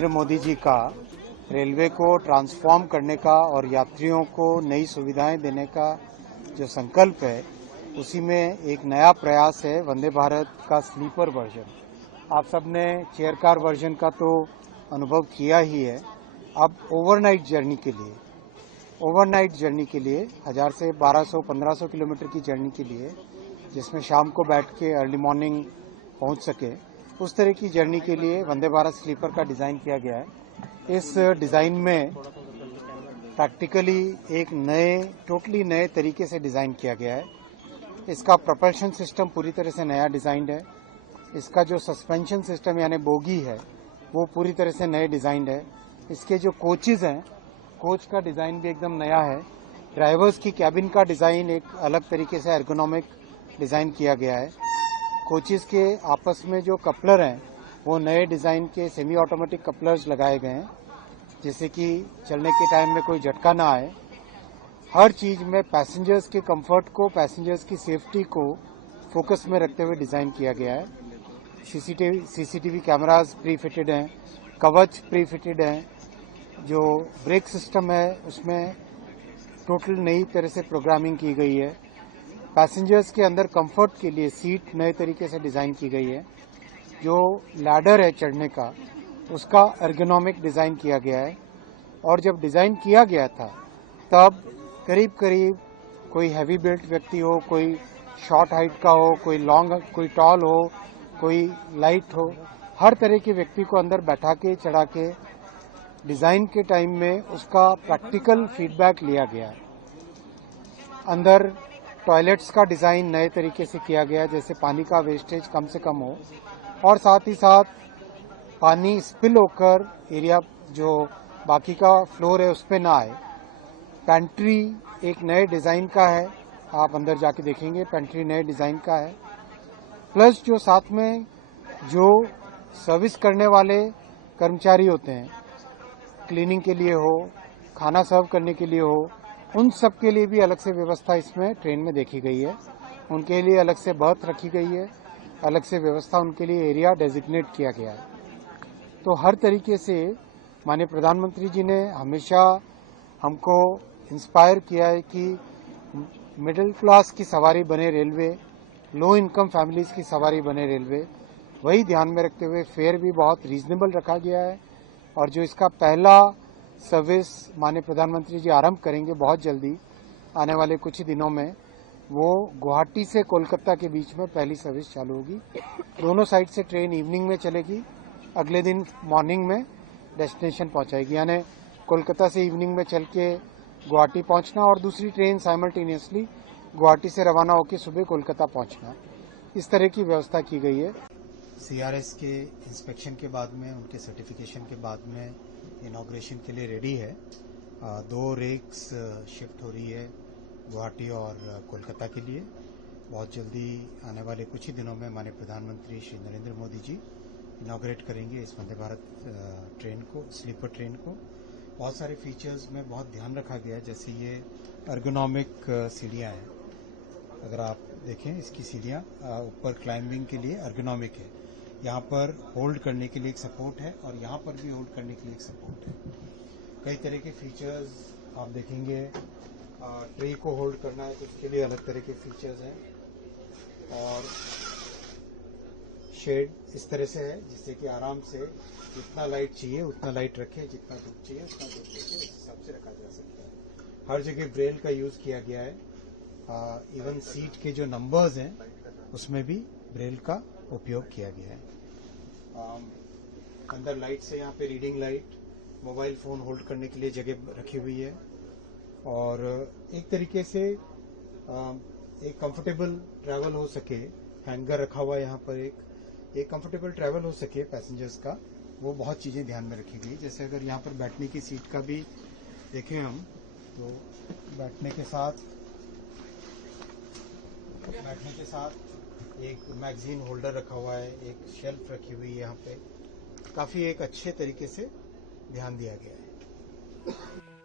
नरेंद्र मोदी जी का रेलवे को ट्रांसफॉर्म करने का और यात्रियों को नई सुविधाएं देने का जो संकल्प है, उसी में एक नया प्रयास है वंदे भारत का स्लीपर वर्जन। आप सबने चेयर कार वर्जन का तो अनुभव किया ही है। अब ओवरनाइट जर्नी के लिए 1000 से 1200-1500 किलोमीटर की जर्नी के लिए, जिसमें शाम को बैठ के अर्ली मॉर्निंग पहुंच सके, उस तरह की जर्नी के लिए वंदे भारत स्लीपर का डिज़ाइन किया गया है। इस डिज़ाइन में प्रैक्टिकली एक टोटली नए तरीके से डिज़ाइन किया गया है। इसका प्रोपल्शन सिस्टम पूरी तरह से नया डिज़ाइन है। इसका जो सस्पेंशन सिस्टम यानी बोगी है, वो पूरी तरह से नए डिज़ाइन है। इसके जो कोचेज़ हैं, कोच का डिज़ाइन भी एकदम नया है। ड्राइवर्स की कैबिन का डिज़ाइन एक अलग तरीके से एर्गोनॉमिक डिज़ाइन किया गया है। कोचेज़ के आपस में जो कपलर हैं, वो नए डिज़ाइन के सेमी ऑटोमेटिक कपलर्स लगाए गए हैं, जिससे कि चलने के टाइम में कोई झटका ना आए। हर चीज़ में पैसेंजर्स के कंफर्ट को, पैसेंजर्स की सेफ्टी को फोकस में रखते हुए डिज़ाइन किया गया है। सीसीटीवी कैमरास प्री फिटेड हैं, कवच प्री फिटेड हैं। जो ब्रेक सिस्टम है, उसमें टोटल नई तरह से प्रोग्रामिंग की गई है। पैसेंजर्स के अंदर कंफर्ट के लिए सीट नए तरीके से डिज़ाइन की गई है। जो लैडर है चढ़ने का, उसका एर्गोनॉमिक डिज़ाइन किया गया है। और जब डिज़ाइन किया गया था, तब करीब करीब कोई हैवी बिल्ट व्यक्ति हो, कोई शॉर्ट हाइट का हो, कोई लॉन्ग, कोई टॉल हो, कोई लाइट हो, हर तरह के व्यक्ति को अंदर बैठा के, चढ़ा के डिज़ाइन के टाइम में उसका प्रैक्टिकल फीडबैक लिया गया है। अंदर टॉयलेट्स का डिज़ाइन नए तरीके से किया गया है, जैसे पानी का वेस्टेज कम से कम हो, और साथ ही साथ पानी स्पिल होकर एरिया जो बाकी का फ्लोर है उस पर ना आए। पेंट्री एक नए डिज़ाइन का है, आप अंदर जाके देखेंगे, पेंट्री नए डिज़ाइन का है। प्लस जो साथ में जो सर्विस करने वाले कर्मचारी होते हैं, क्लीनिंग के लिए हो, खाना सर्व करने के लिए हो, उन सब के लिए भी अलग से व्यवस्था इसमें ट्रेन में देखी गई है। उनके लिए अलग से बर्थ रखी गई है, अलग से व्यवस्था, उनके लिए एरिया डेजिग्नेट किया गया है। तो हर तरीके से माननीय प्रधानमंत्री जी ने हमेशा हमको इंस्पायर किया है कि मिडिल क्लास की सवारी बने रेलवे, लो इनकम फैमिलीज की सवारी बने रेलवे। वही ध्यान में रखते हुए फेयर भी बहुत रीजनेबल रखा गया है। और जो इसका पहला सर्विस माननीय प्रधानमंत्री जी आरंभ करेंगे बहुत जल्दी, आने वाले कुछ ही दिनों में, वो गुवाहाटी से कोलकाता के बीच में पहली सर्विस चालू होगी। दोनों साइड से ट्रेन इवनिंग में चलेगी, अगले दिन मॉर्निंग में डेस्टिनेशन पहुंचाएगी। यानी कोलकाता से इवनिंग में चल के गुवाहाटी पहुंचना और दूसरी ट्रेन साइमल्टेनियसली गुवाहाटी से रवाना होकर सुबह कोलकाता पहुंचना, इस तरह की व्यवस्था की गई है। CRS के इंस्पेक्शन के बाद में, उनके सर्टिफिकेशन के बाद में इनॉग्रेशन के लिए रेडी है। 2 रेक्स शिफ्ट हो रही है गुवाहाटी और कोलकाता के लिए। बहुत जल्दी आने वाले कुछ ही दिनों में माननीय प्रधानमंत्री श्री नरेंद्र मोदी जी इनॉग्रेट करेंगे इस वंदे भारत ट्रेन को, स्लीपर ट्रेन को। बहुत सारे फीचर्स में बहुत ध्यान रखा गया है, जैसे ये एर्गोनॉमिक सीढ़ियाँ हैं। अगर आप देखें, इसकी सीढ़ियाँ ऊपर क्लाइंबिंग के लिए एर्गोनॉमिक है। यहाँ पर होल्ड करने के लिए एक सपोर्ट है और यहाँ पर भी होल्ड करने के लिए एक सपोर्ट है। कई तरह के फीचर्स आप देखेंगे। ट्रे को होल्ड करना है तो उसके लिए अलग तरह के फीचर्स हैं। और शेड इस तरह से है जिससे कि आराम से जितना लाइट चाहिए उतना लाइट रखें, जितना धूप चाहिए उतना धूप रखें, उस हिसाब से रखा जा सकता है। हर जगह ब्रेल का यूज किया गया है। इवन सीट के जो नंबर्स हैं उसमें भी ब्रेल का उपयोग किया गया है। अंदर लाइट से यहाँ पे reading light, mobile phone hold करने के लिए जगह रखी हुई है। और एक तरीके से एक कंफर्टेबल ट्रैवल हो सके, हैंगर रखा हुआ है यहाँ पर, एक कंफर्टेबल ट्रैवल हो सके पैसेंजर्स का, वो बहुत चीज़ें ध्यान में रखी गई। जैसे अगर यहाँ पर बैठने की सीट का भी देखें हम, तो बैठने के साथ एक मैगजीन होल्डर रखा हुआ है, एक शेल्फ रखी हुई है यहाँ पे। काफ़ी एक अच्छे तरीके से ध्यान दिया गया है।